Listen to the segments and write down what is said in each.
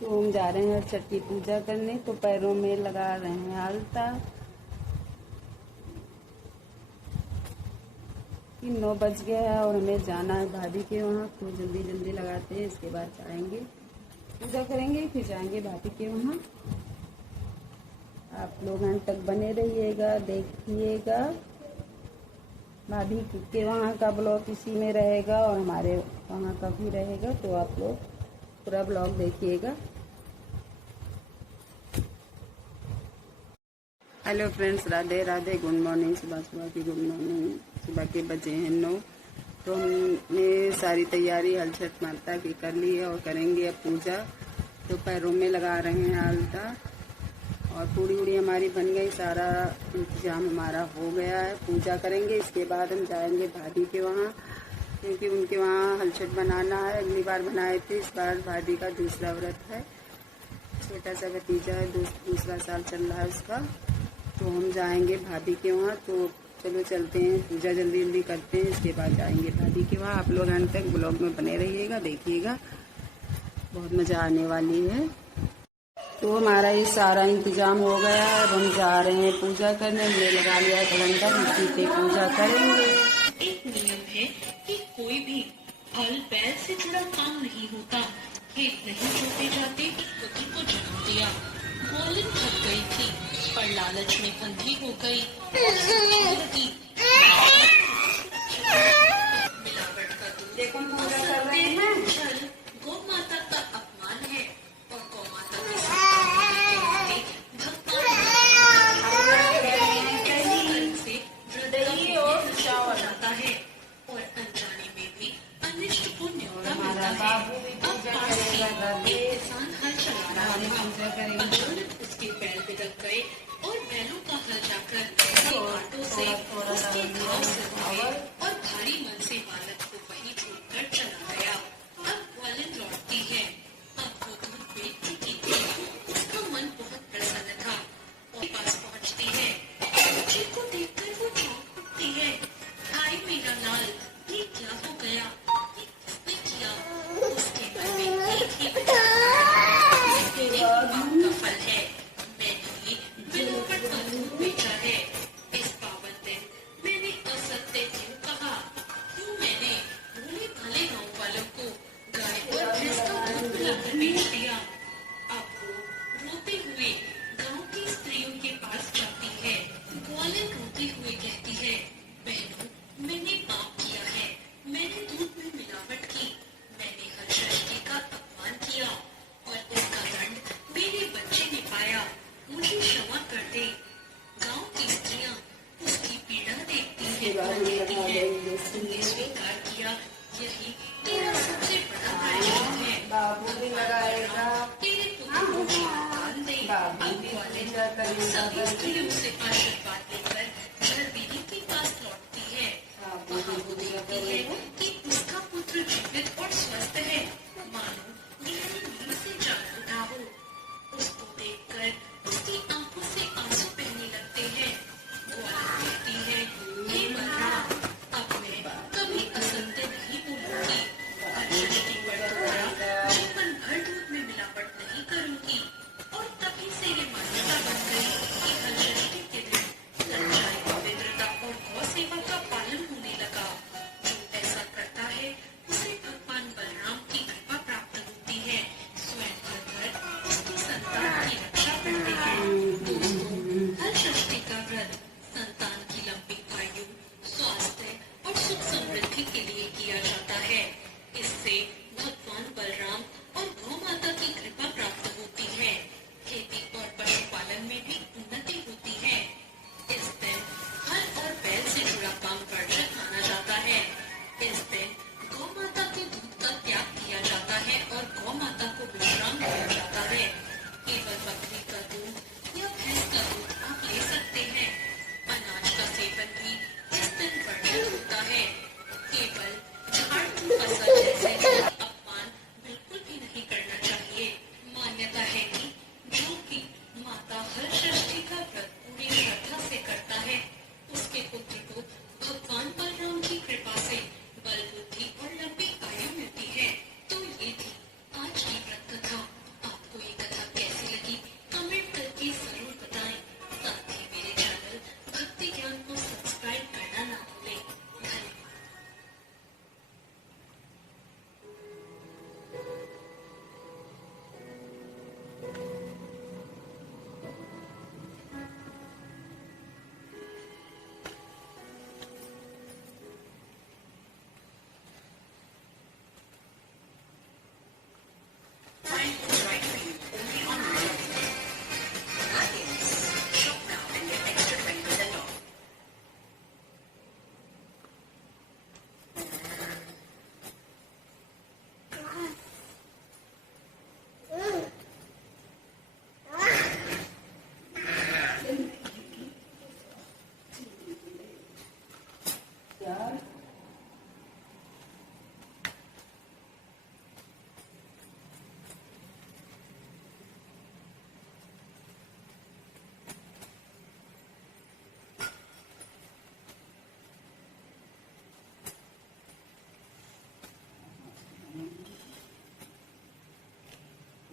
तो हम जा रहे हैं छठ की पूजा करने, तो पैरों में लगा रहे हैं आलता कि 9 बज गया है और हमें जाना है भाभी के वहाँ। तो जल्दी जल्दी लगाते हैं, इसके बाद जाएंगे पूजा करेंगे, फिर जाएंगे भाभी के वहाँ। आप लोग अंत तक बने रहिएगा, देखिएगा। भाभी के वहाँ का ब्लॉग इसी में रहेगा और हमारे वहाँ का भी रहेगा, तो आप लोग पूरा ब्लॉग देखिएगा। Hello friends, Radhe Radhe, good morning. सुबह सुबह की गुड मॉर्निंग। सुबह के बजे हैं 9। तो हमने सारी तैयारी हल छठ माता की कर ली है और करेंगे अब पूजा। तो पैरों में लगा रहे हैं आलता और पूड़ी उड़ी हमारी बन गई, सारा इंतजाम हमारा हो गया है। पूजा करेंगे, इसके बाद हम जाएंगे भाभी के वहाँ, क्योंकि उनके वहाँ हल छठ बनाना है। अगली बार बनाए थे, इस बार भाभी का दूसरा व्रत है। छोटा सा भतीजा है, दूसरा साल चल रहा है उसका। तो हम जाएंगे भाभी के वहाँ। तो चलो चलते हैं, पूजा जल्दी जल्दी करते हैं, इसके बाद जाएंगे भाभी के वहाँ। आप लोग अंत तक ब्लॉग में बने रहिएगा, देखिएगा, बहुत मज़ा आने वाली है। तो हमारा ये सारा इंतजाम हो गया है, अब हम जा रहे हैं पूजा करने। हमने लगा लिया है कैलेंडर, इसी पे पूजा करेंगे। एक नियम है कि कोई भी हल बैल से जुड़ा काम नहीं होता। खेत नहीं जोते जाते, पुत्र को जन्म दिया। गोलिन थक गई थी, पर लालच में अंधी हो गई और सोचने लगी, मिलावट का दूध जल गौ माता का अपमान है और गौ माता के साथ जाता है और अनजाने में भी अनिष्ट को न्योता मिलता है। अब पास ही एक किसान हल चला रहा था, अचानक उसके बैल बिगड़ गए और बैलों का हल जाकर कांटों से उसके घाव से गए और भारी मन से बालक को वहीं छोड़कर चला गया। अब ग्वालिन लौटती है, अब वो दूध बेच चुकी थी। उसका मन बहुत प्रसन्न था और पास पहुंचती है। बच्चे को देखकर वो चौंक उठती है। हाय मेरा लाल, ये क्या हो गया? ये किसने किया? उसके मन में एक ही मेरे पाप का फल है, मैंने ही मिलावट का दूध बेचा है। इस पावन दिन मैंने असत्य क्यों कहा? क्यों मैंने भोले भाले गाँव वालों को गाय और भैंस का दूध पिलाकर बेच दिया? अब वो रोते हुए गांव की स्त्रियों के पास जाती है। ग्वालिन रोते हुए कहती है, बहनों, मैंने पाप किया है, मैंने दूध में मिलावट की, मैंने हर सृष्टि का अपमान किया और उसका दंड मेरे बच्चे ने पाया, मुझे क्षमा कर दे। गांव की स्त्रियां उसकी पीड़ा देखती हैं और कहती हैं, तुमने स्वीकार किया, यही तेरा सबसे बड़ा परिश्रम है। तेरे पुत्र को दान दे। अब ग्वालिन सभी स्त्रियों से आशीर्वाद लेकर घर बीवी के पास लौटती है। वहाँ वो देखती है कि उसका पुत्र जीवित और स्वस्थ है, मानो गहरी नींद से जाग उठा हो। उसको देखकर उसकी आंखों से आंसू बहने लगते हैं। ग्वालिन कहती है, हे बलराम, अब मैं कभी असत्य नहीं बोलूंगी। हर सृष्टि पर तुम्हारा जीवन भर दूध में मिलावट नहीं करूंगी। और तभी से ये मान्यता बन गई कि हर सृष्टि के दिन सच्चाई, पवित्रता और गौ सेवा का पालन होने लगा। जो ऐसा करता है उसे भगवान बलराम की कृपा प्राप्त होती है।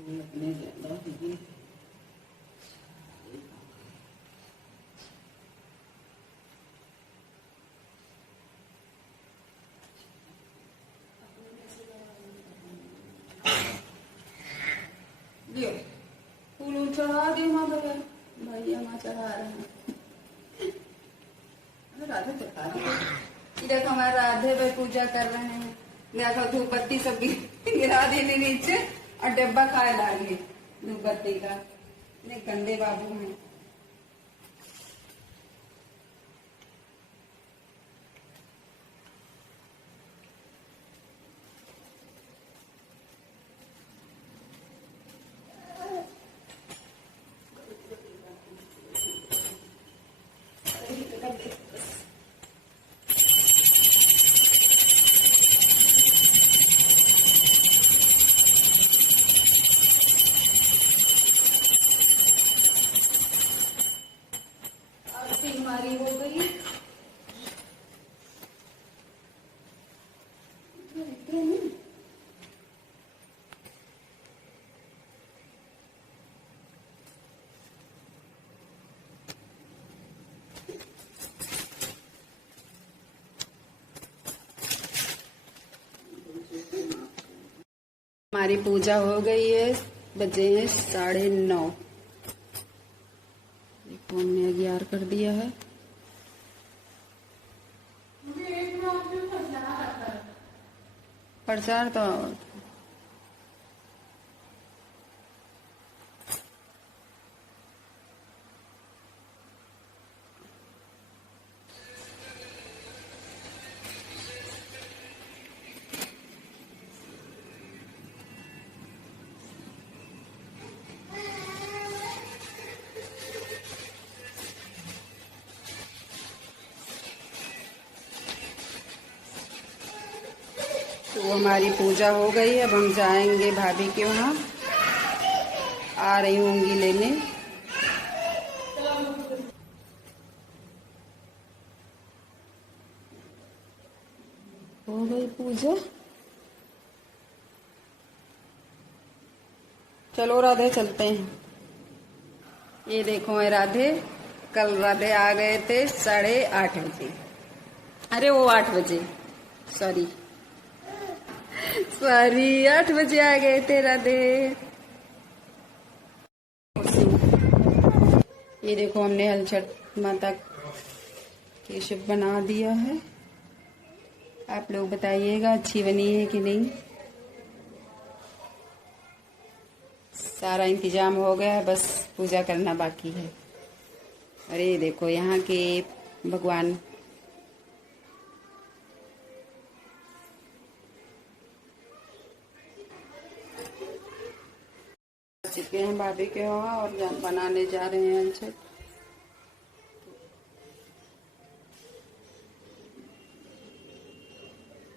अपने ज्यादा होगी। लियो फूल चढ़ा दियो माँ भैया, भैया माँ चढ़ा रहे हैं। राधे चढ़ा रहे, देखो हमारे राधे भाई पूजा कर रहे हैं। देखो धूप बत्ती सब गिरा देने नीचे और डब्बा खाए लागे धूप बत्ती का। इतने गंदे बाबू हैं। हमारी हो गई। हमारी पूजा हो गई है, बजे हैं 9:30। फोन में 11 कर दिया है। प्रचार तो तो हमारी पूजा हो गई है। अब हम जाएंगे भाभी के वहाँ, आ रही होंगी लेने। हो गई पूजा। चलो राधे चलते हैं। ये देखो है राधे, कल राधे आ गए थे 8:30 बजे। अरे वो 8 बजे, सॉरी 8 बजे आ गए थे राधे। ये देखो हमने हलछठ माता केशव बना दिया है। आप लोग बताइएगा अच्छी बनी है कि नहीं। सारा इंतजाम हो गया है, बस पूजा करना बाकी है। अरे देखो यहाँ के भगवान, चुके हैं भाभी के वहाँ और बनाने जा रहे हैं हलछठ।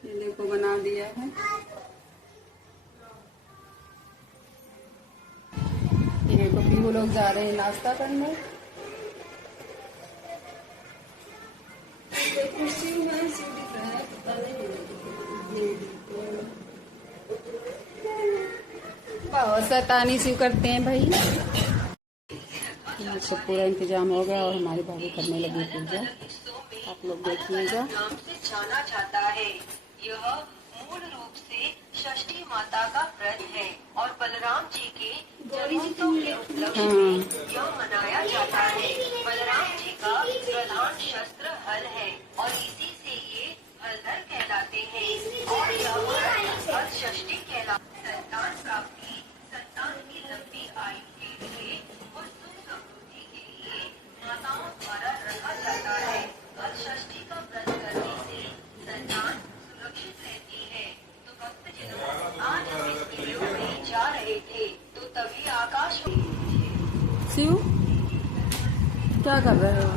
ये देखो बना दिया है। ये देखो पीहू लोग जा रहे हैं नाश्ता करने। बहुत शैतानी सी करते हैं भाई। सब पूरा इंतजाम हो गया और हमारी भाभी करने लगी पूजा। आप लोग देखिएगा। नाम से जाना जाता है। यह मूल रूप से षष्ठी माता का व्रत है और बलराम जी के जन्मोत्सव के उपलक्ष्य में यह मनाया जाता है। बलराम जी का प्रधान शस्त्र हल है और इसी से ये हलधर कहलाते हैं। और यह हल षष्ठी कहलाता है। संतान प्राप्ति, संतान की लंबी आयु के लिए और सुख समृद्धि के लिए माताओं द्वारा रखा जाता है। हल षष्ठी का व्रत करने से संतान सुरक्षित रहती है। तो भक्तजनों, आज हम इस वीडियो में जा रहे थे तो तभी आकाश शिव क्या कर रहे हो?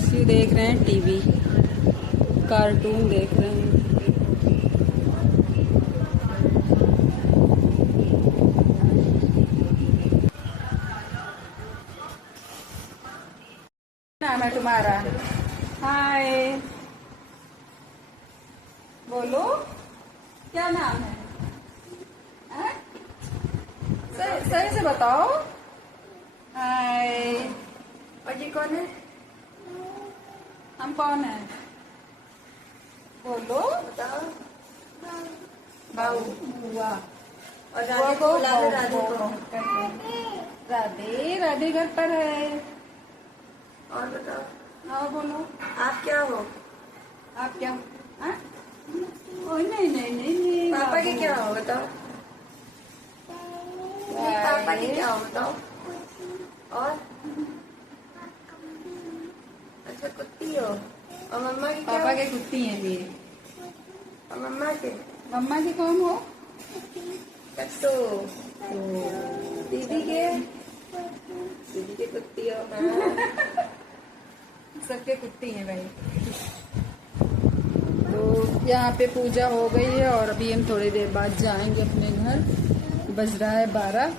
शिव देख रहे हैं टीवी, कार्टून देख रहे हैं। नाम है तुम्हारा? हाय बोलो। क्या नाम है? हैं? सही से बताओ। हाय। और ये कौन है? हम कौन है? बोलो, बताओ। बाबू, बुआ। और राधे को बुला लो, राधे को। राधे, राधे घर पर है। और बताओ। हाँ बोलो। आप क्या हो? आप क्या हो? हाँ? ओ नहीं नहीं नहीं नहीं। पापा के क्या हो बताओ? पापा के क्या हो बताओ? और अच्छा कुत्ती हो। और मम्मा की क्या? पापा के कुत्ती हैं ये। और मम्मा के कौन हो? कट्टू। दीदी के कुत्ती हो। सबके कुत्ती हैं भाई। तो यहाँ पे पूजा हो गई है और अभी हम थोड़ी देर बाद जाएंगे अपने घर। बज रहा है 12,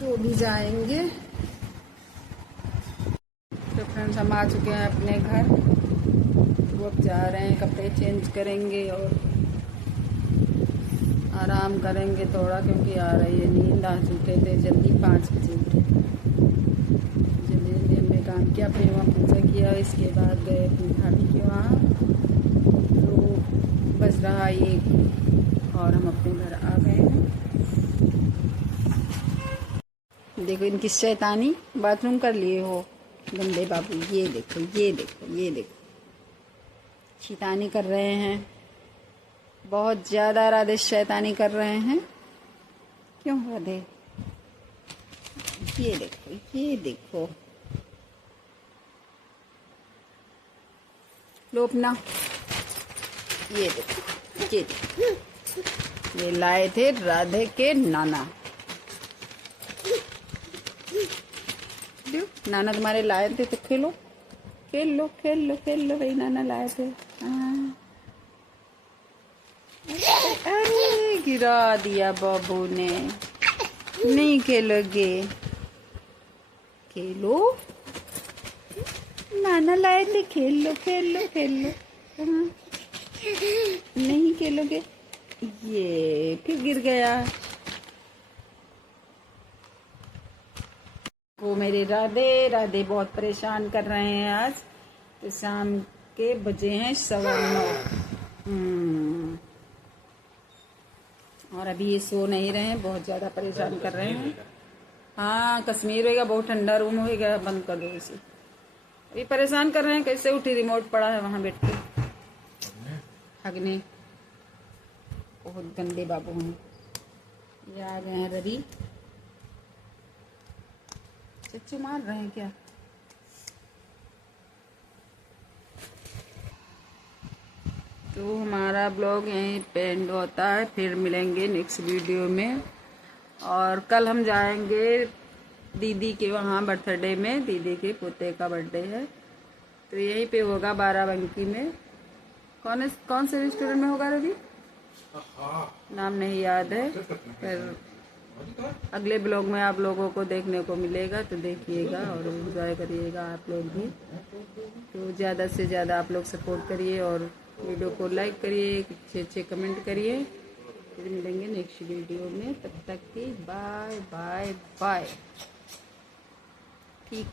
तो भी जाएंगे। तो फ्रेंड्स हम आ चुके हैं अपने घर। वो अब जा रहे हैं, कपड़े चेंज करेंगे और आराम करेंगे थोड़ा, क्योंकि आ रही है नींद। आज उठे थे जल्दी, 5 बजे उठे। जल्दी जल्दी हमने काम किया, फिर वहाँ पूजा किया, इसके बाद गए अपनी भाभी के वहाँ। तो बज रहा 1 और हम अपने घर आ गए हैं। देखो इनकी शैतानी, बाथरूम कर लिए हो गंदे बाबू। ये देखो ये देखो ये देखो, शैतानी कर रहे हैं, बहुत ज्यादा राधे शैतानी कर रहे हैं। क्यों राधे? ये देखो ये देखो, लो अपना। ये देखो ये देखो, ये लाए थे राधे के नाना। नाना तुम्हारे लाए थे, तो खेलो खेल लो खेल लो खेल लो भाई, नाना लाए थे। हाँ। अरे गिरा दिया बाबू ने। नहीं खेलोगे? खेलो, नाना लाए थे, खेल लो खेल लो खेल लो। हाँ। नहीं खेलोगे? ये फिर गिर गया। वो मेरे राधे राधे बहुत परेशान कर रहे हैं आज। तो शाम के बजे हैं 9:15। और अभी ये सो नहीं रहे हैं, बहुत ज्यादा परेशान कर रहे हैं। हाँ कश्मीर होगा, बहुत ठंडा रूम होगा, बंद कर दो इसे। अभी परेशान कर रहे हैं, कैसे उठी? रिमोट पड़ा है वहां बैठ के हगने। बहुत गंदे बाबू हैं ये। आ गए हैं रवि, चच्चू मार रहे हैं क्या? तो हमारा ब्लॉग यहीं पे एंड होता है, फिर मिलेंगे नेक्स्ट वीडियो में। और कल हम जाएंगे दीदी के वहाँ बर्थडे में। दीदी के पोते का बर्थडे है, तो यहीं पे होगा बाराबंकी में। कौन से रेस्टोरेंट में होगा रवि? नाम नहीं याद है, फिर अगले ब्लॉग में आप लोगों को देखने को मिलेगा। तो देखिएगा और एंजॉय करिएगा आप लोग भी। तो ज़्यादा से ज़्यादा आप लोग सपोर्ट करिए और वीडियो को लाइक करिए, अच्छे अच्छे कमेंट करिए। फिर मिलेंगे नेक्स्ट वीडियो में, तब तक की बाय बाय बाय। ठीक।